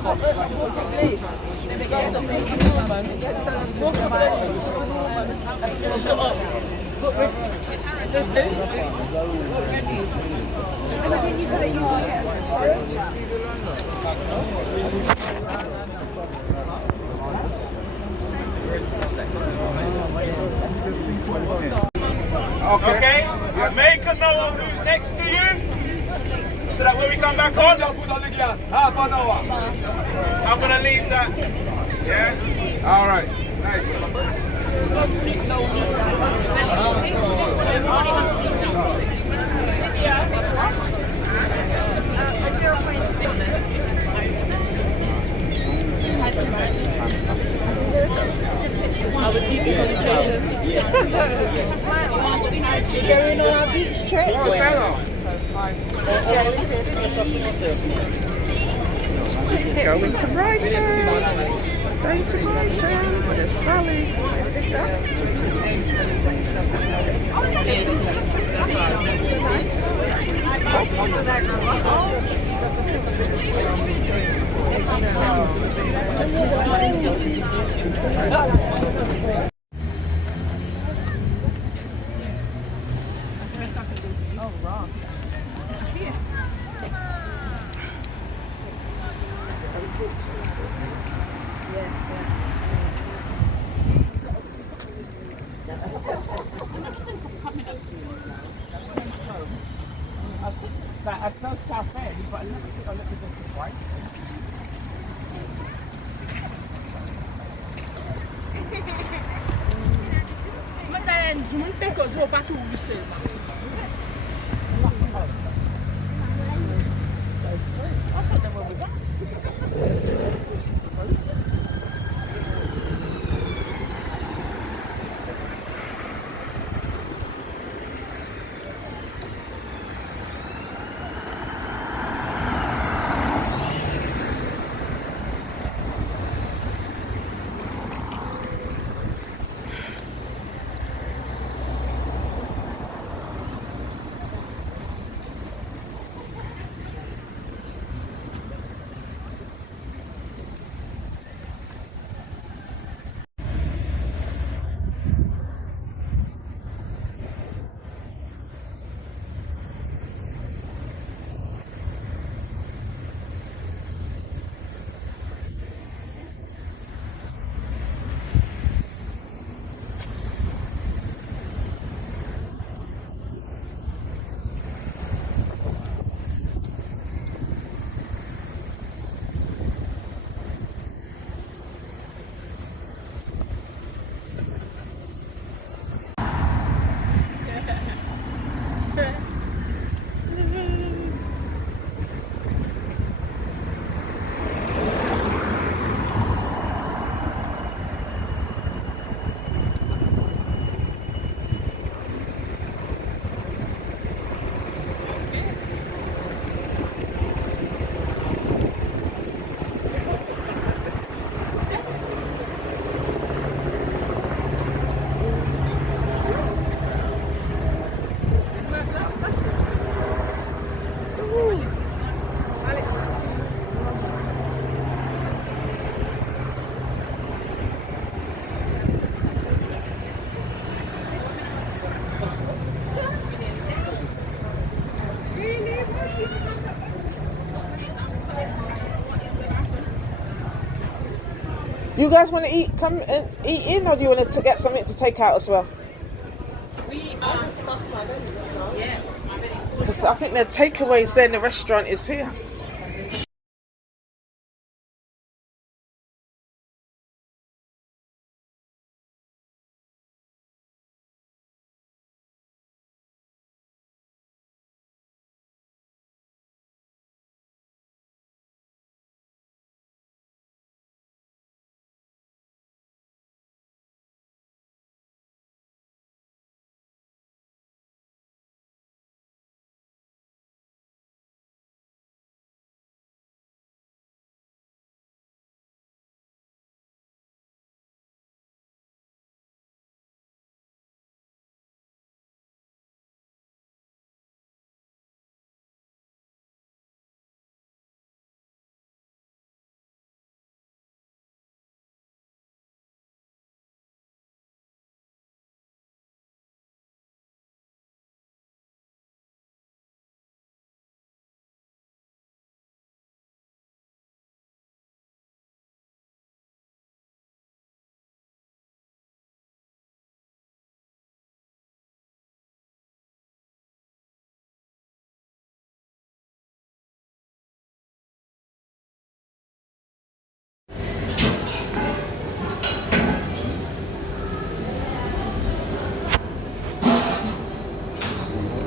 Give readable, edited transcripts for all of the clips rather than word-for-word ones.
Okay. Make a note of who's next to you, so that when we come back on, put on the gas. Half an hour. I'm gonna leave that. Yeah. All right. Nice. I was deep in concentration. Going on our beach trip. Going to Brighton. Going to Brighton with Sally. Oh, wrong. But at first South End, but I never think I looked at this twice. مثلا جمهور بيكوز هو باتو بسلمة. You guys want to eat? Come and eat in, or do you want to get something to take out as well? Because I think the takeaways there in the restaurant is here.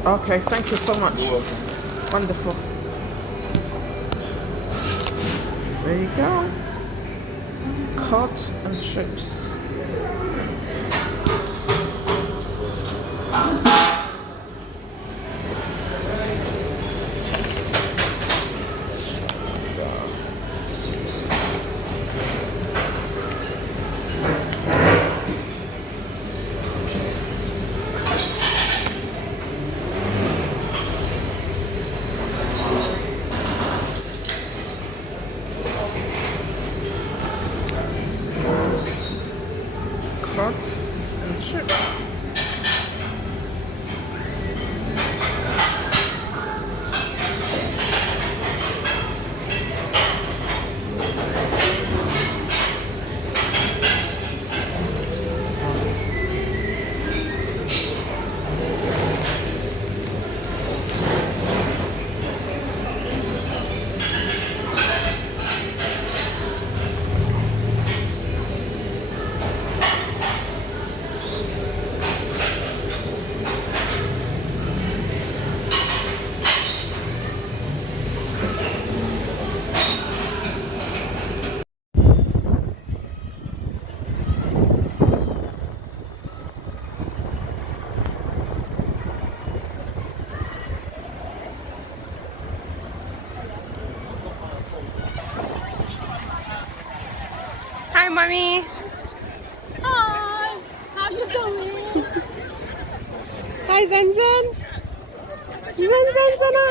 Okay, thank you so much. Wonderful. There you go. Cod and chips. Cod and chips. Hi, mommy. Hi, how you doing? Hi, Zen Zen. Zen Zen Zena.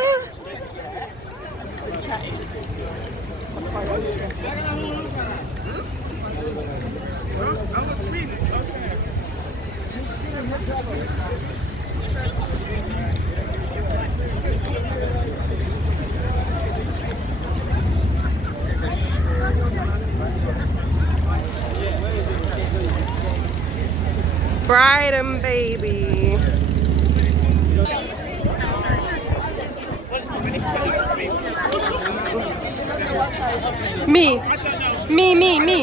Bride and baby. Me. Me.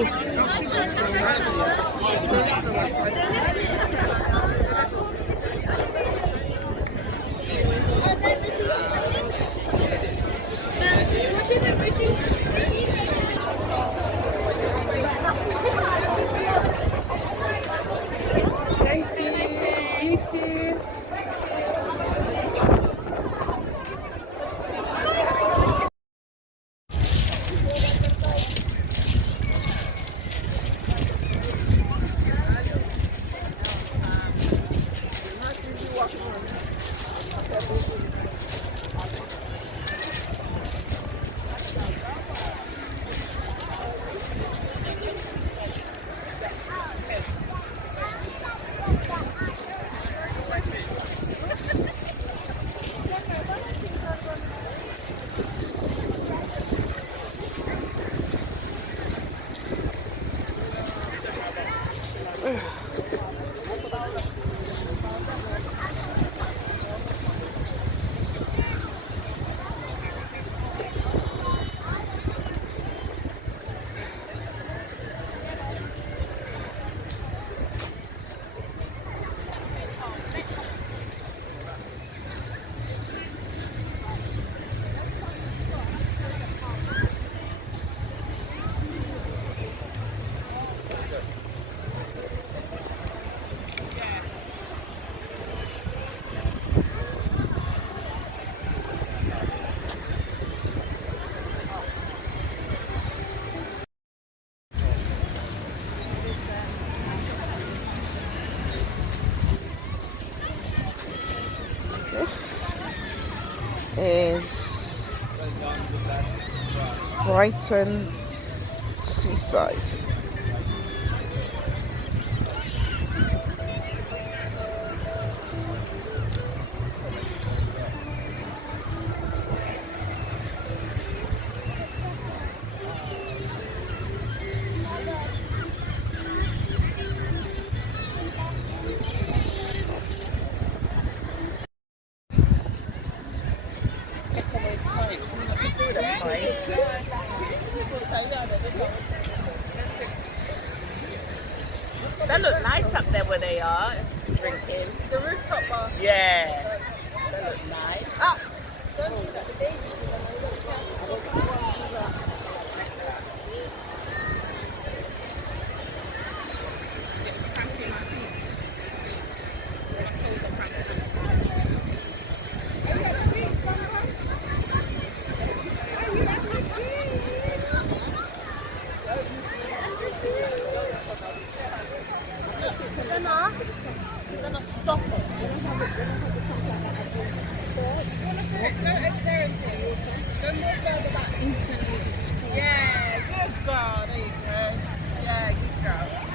You too. Is Brighton Seaside. That look nice up there where they are drinking. The rooftop bar. Yeah. Yeah, good girl. There you go. Yeah, good girl.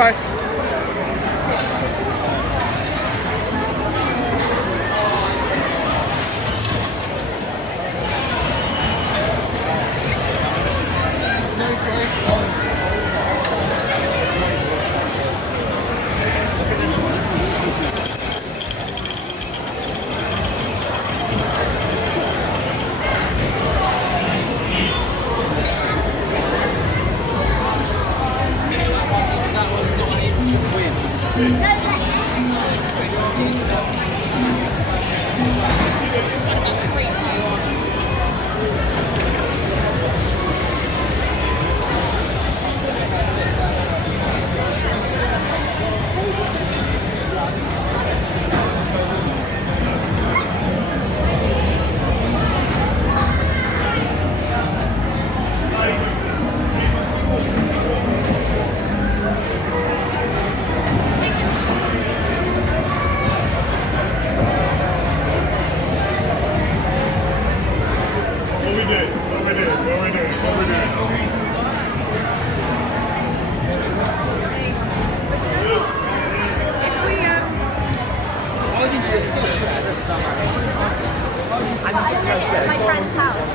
Sorry. At my friend's house.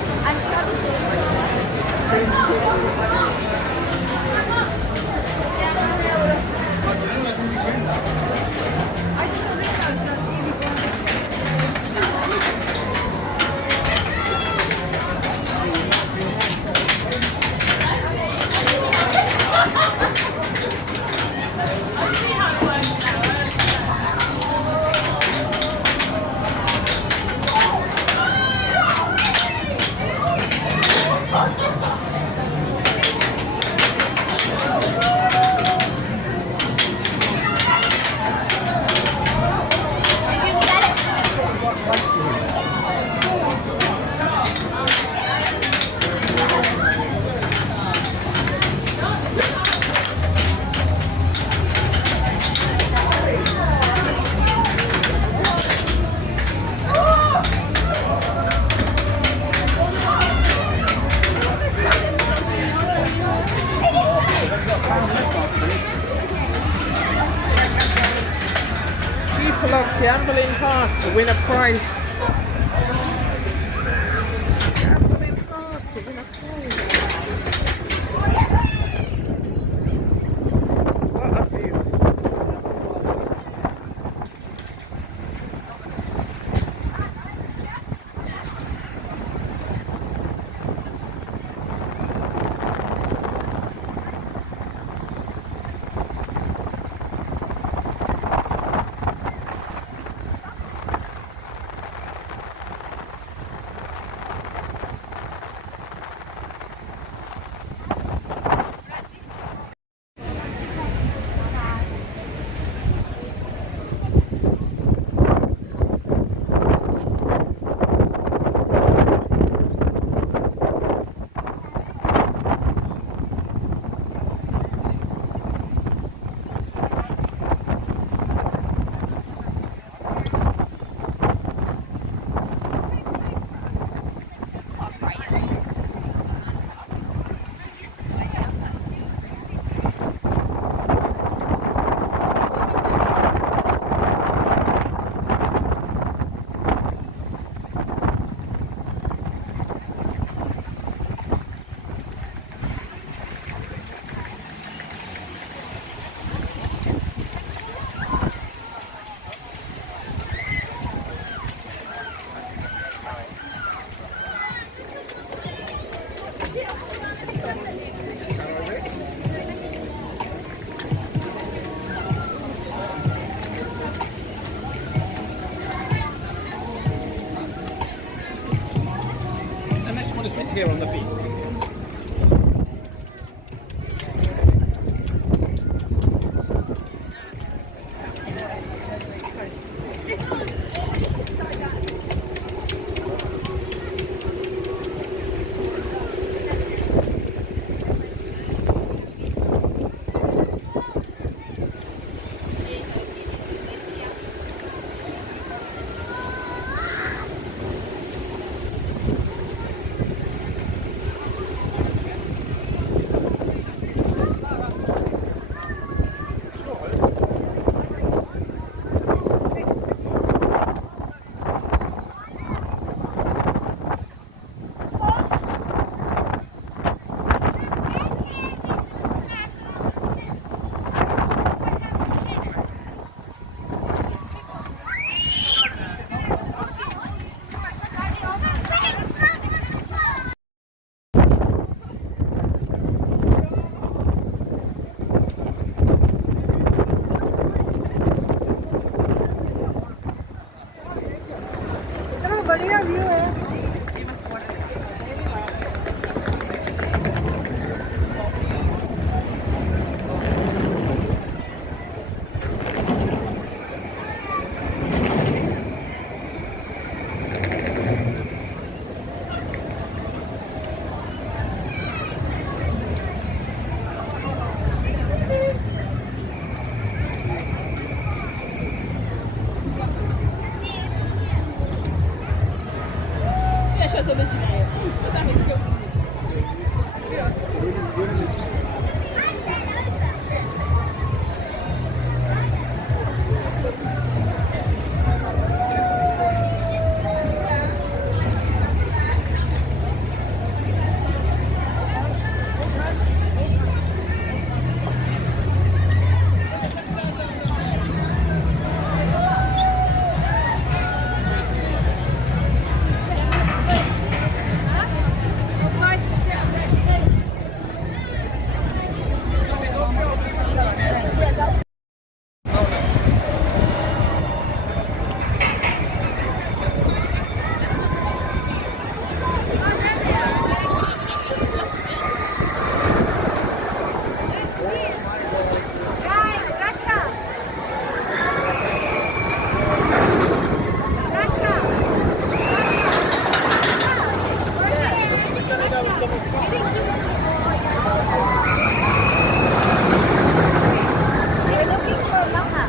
People are gambling hard to win a prize. Gambling hard to win a prize. What a view. Unless you want to sit here on the feet. We're looking for Mama.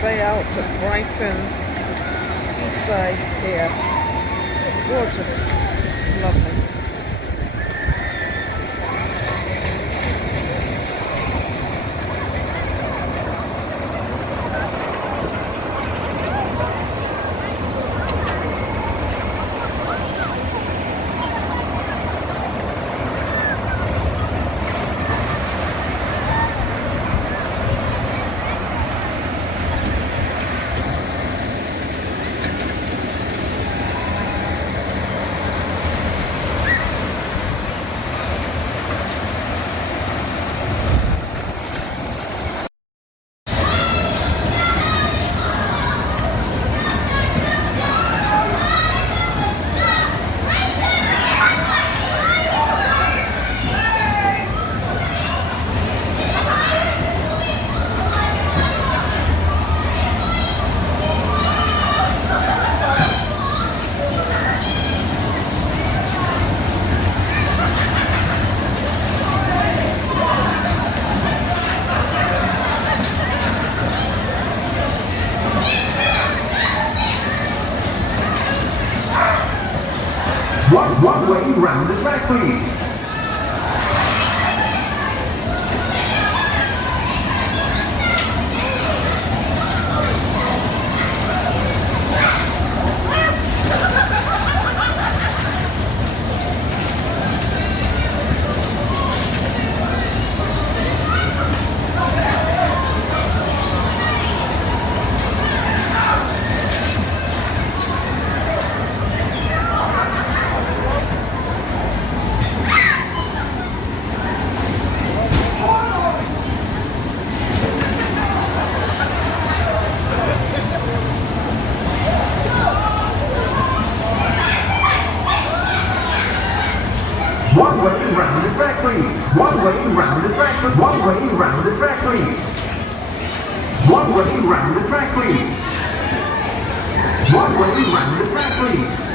Day out at Brighton seaside here. Gorgeous, lovely. please. One way round the track, please. One way round the track, please. One way round the track, please. One way round the track, please. One way round the track, please.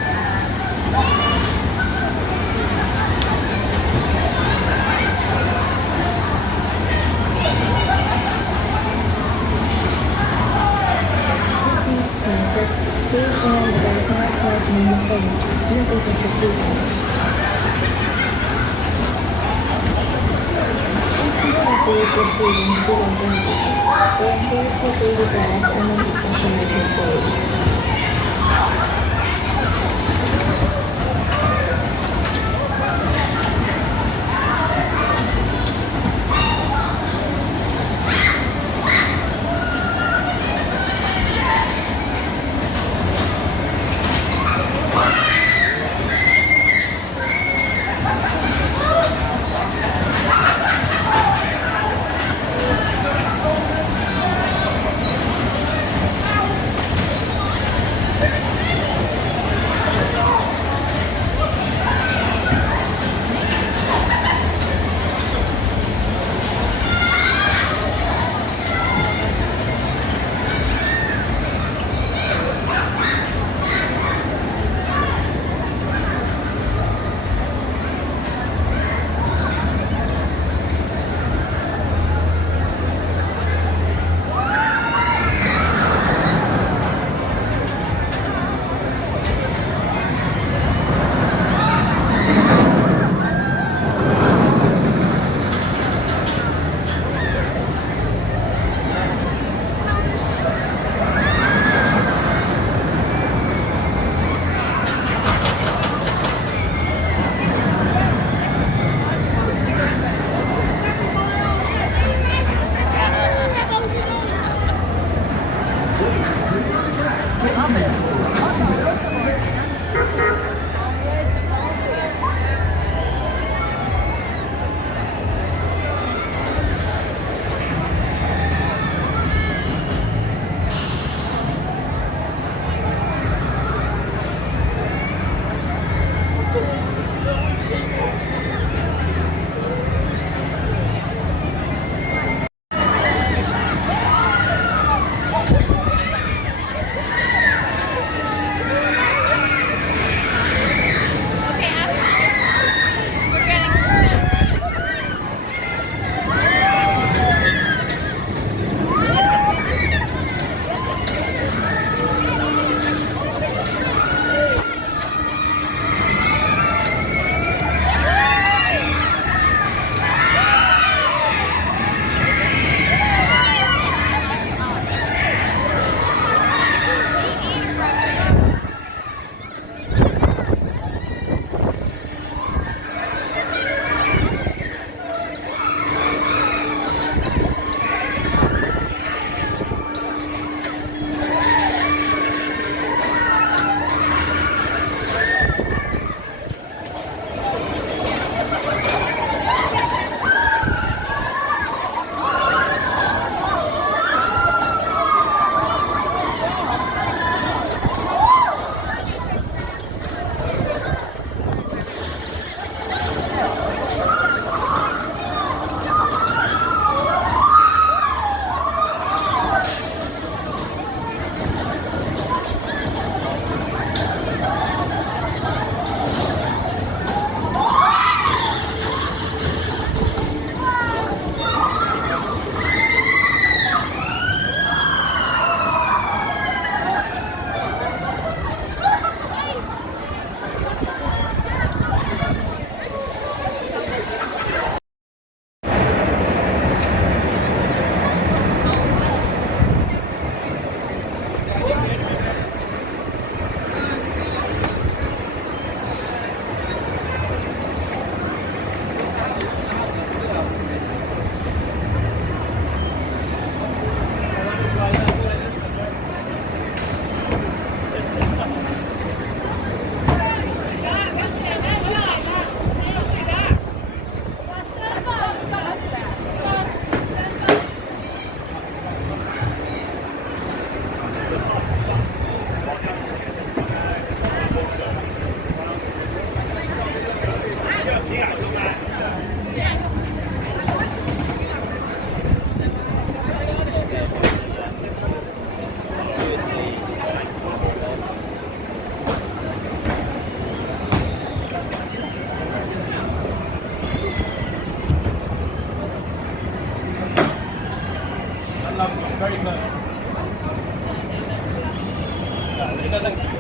very good.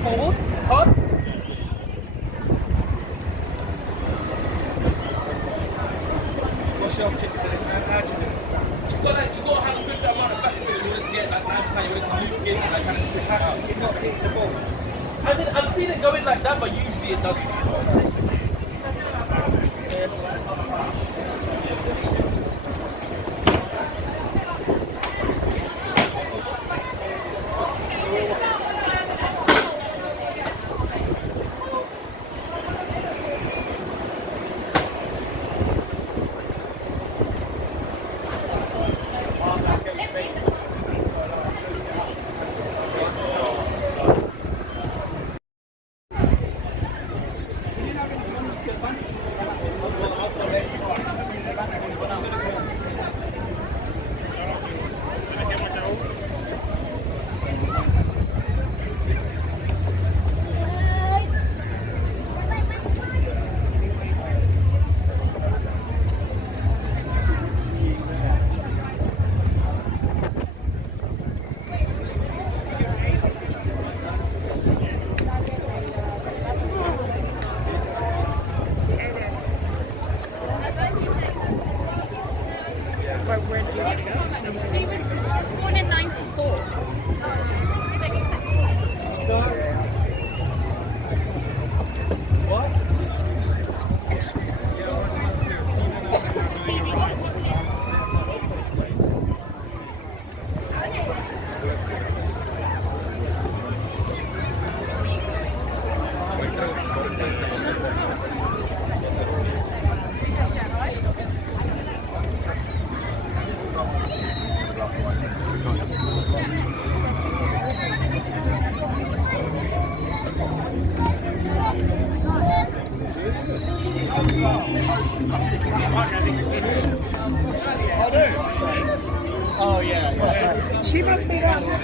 Forward, cut. What's your objective? How do you do it? You've got to have a good amount of backspin in order to get that nice play. You want to move in and like kind of switch out. You're not hitting the ball. I've seen it going like that, but usually it doesn't. He was born in 94. Oh yeah. She must be down here.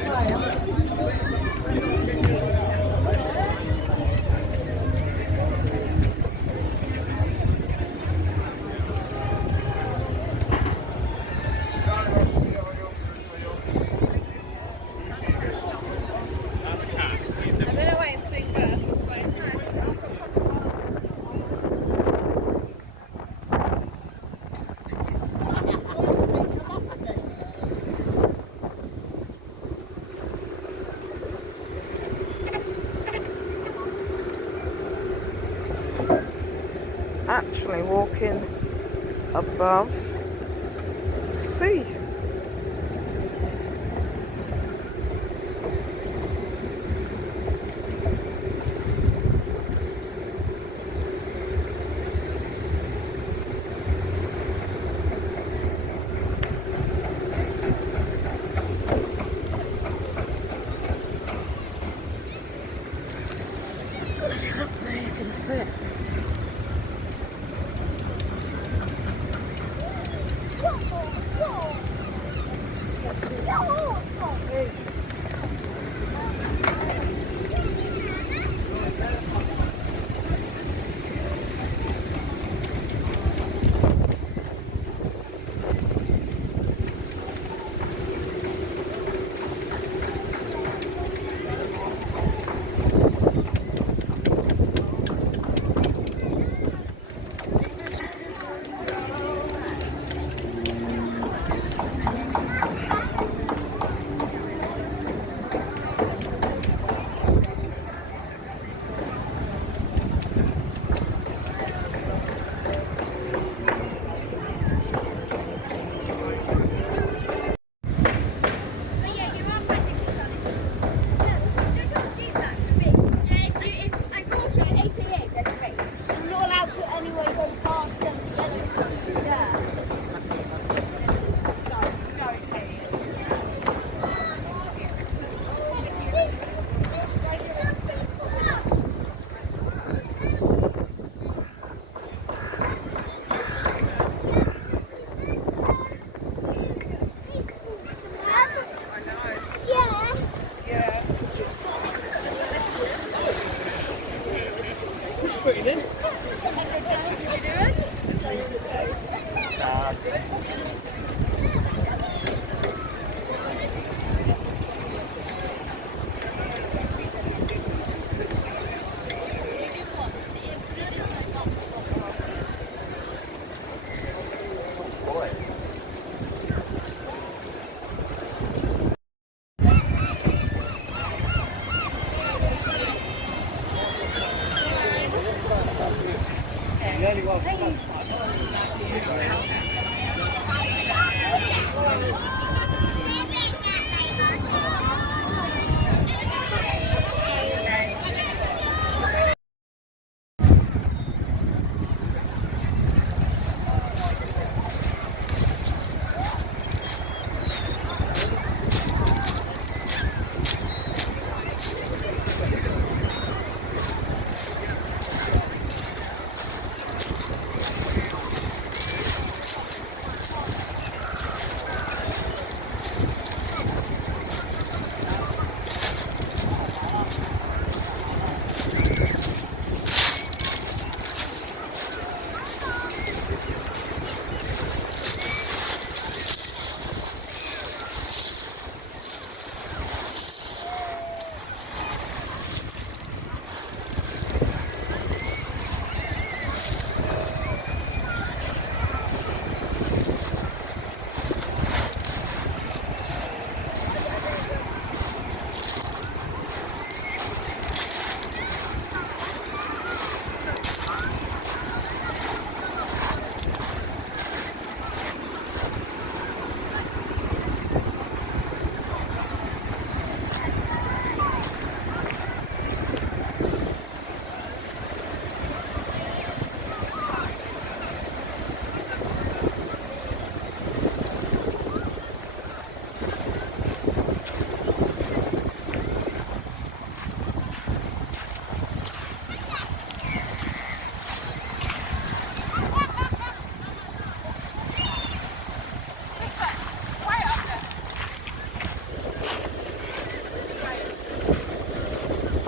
Actually walking above the sea. There you can see.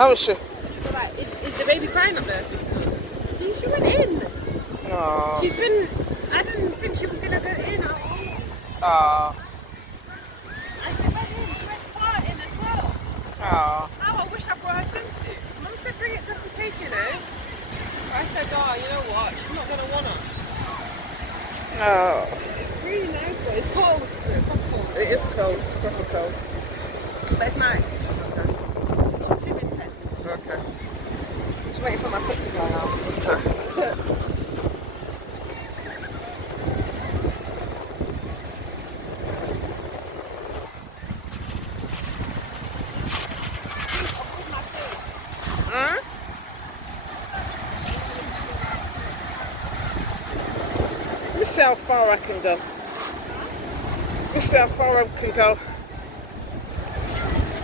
How was she? So like, is the baby crying up there? She went in. Oh. She's been. I didn't think she was gonna go in. Oh. And she went in. She went far in as well. Oh. Oh, I wish I brought her swimsuit. Mum said bring it just in case, you know. I said, oh, you know what? She's not gonna wanna. Oh. It's really nice, but it's cold. It's proper cold. It is cold. Proper cold. But it's nice. Not too intense. Okay. Just waiting for my foot to dry now. Huh? Let me see how far I can go. Let me see how far I can go.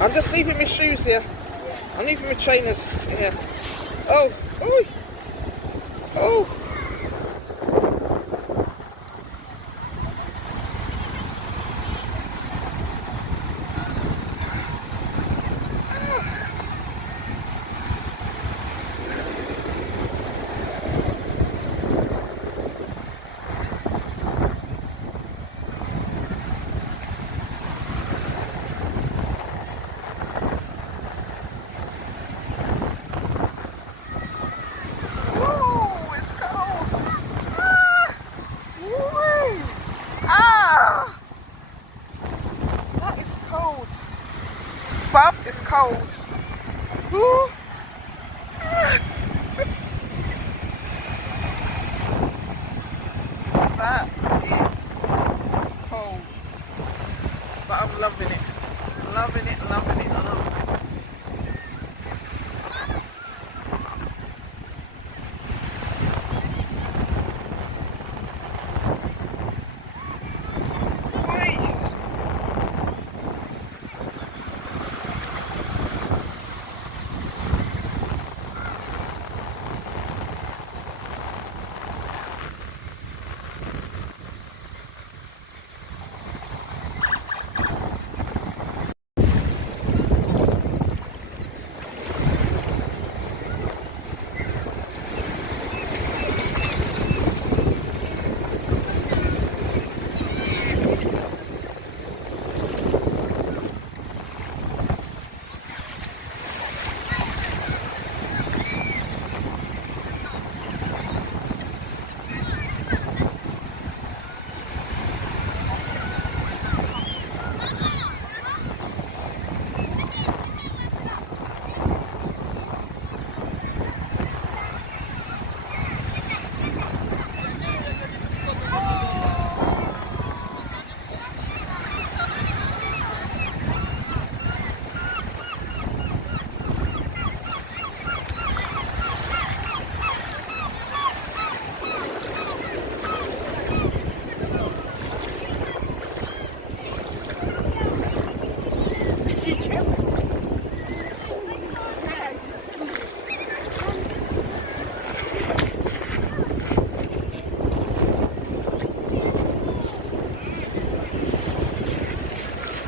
I'm just leaving my shoes here. I'm leaving my trainers here. Oh, oh, oh. Ooh, it's cold. Ah, woo. Ah, that is cold. Bob, it's cold. Ooh. Ah. That is cold. But I'm loving it. Loving it, loving it, loving it.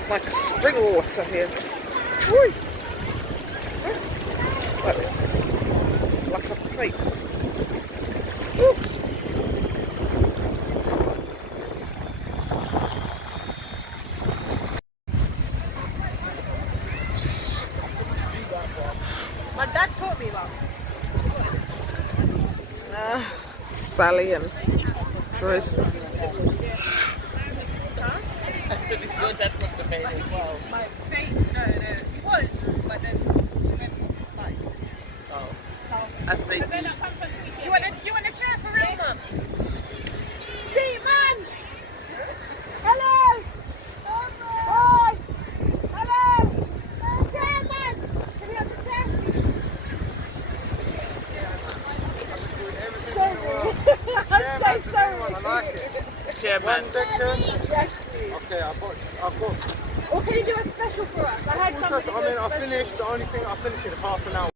Like a spring of water here. Woo. It's like a plate. Woo. My dad taught me about. Sally and Joyce. Your dad was the main as well. My fate, no, he was, but then he went like. Oh. As they do. Do you want a chair for real, Mum? See, man! Hello! Boy! Hello! Chair, man! Can we have the chair? I'm so sorry. I like it. Yeah, man. Yes, please. Okay, I've got. Or can you do a special for us? I had somebody I do mean, a I special. finished. The only thing I finished in half an hour.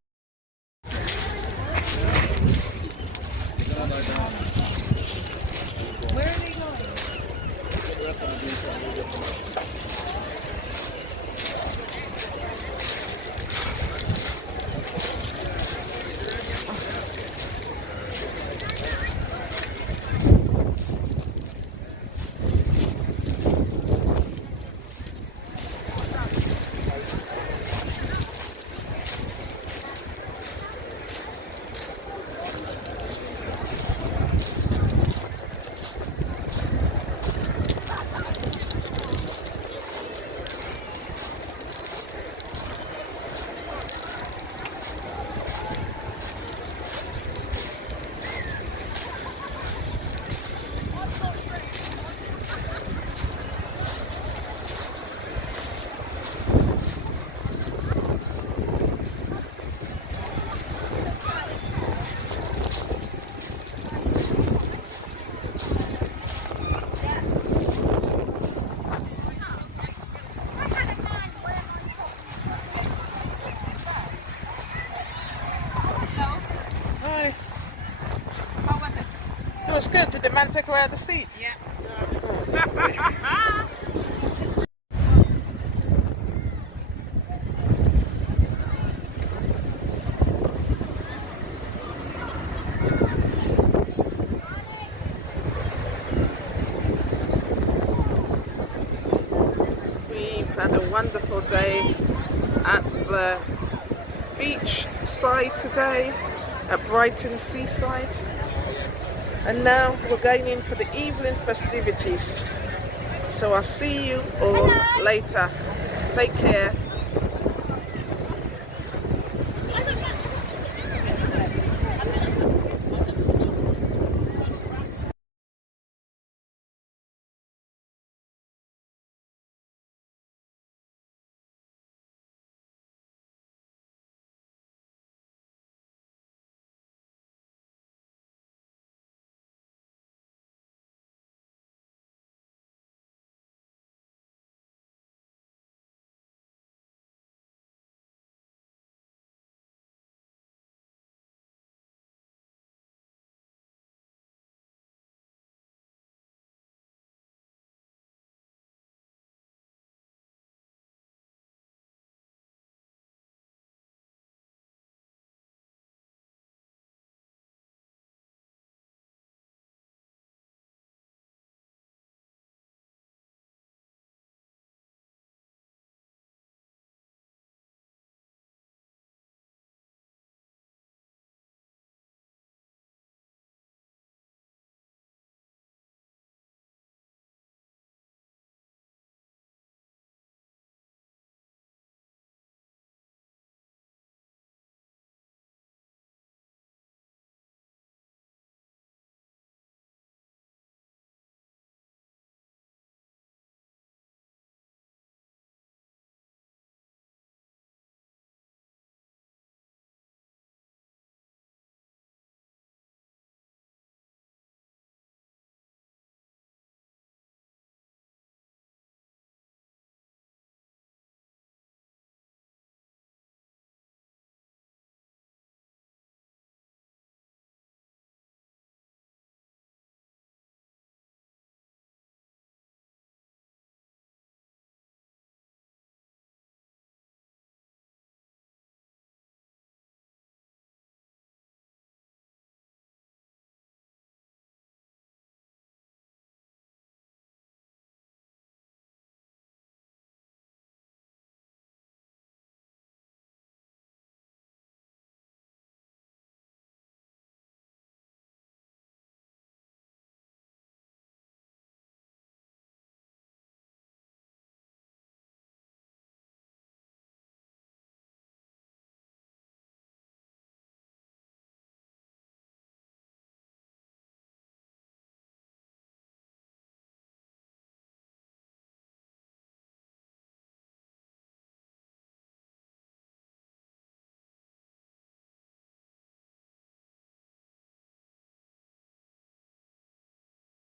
Where are they going? That's good. Did the man take away the seat? Yeah. We've had a wonderful day at the beach side today, at Brighton Seaside. And now we're going in for the evening festivities. So I'll see you all later. Take care.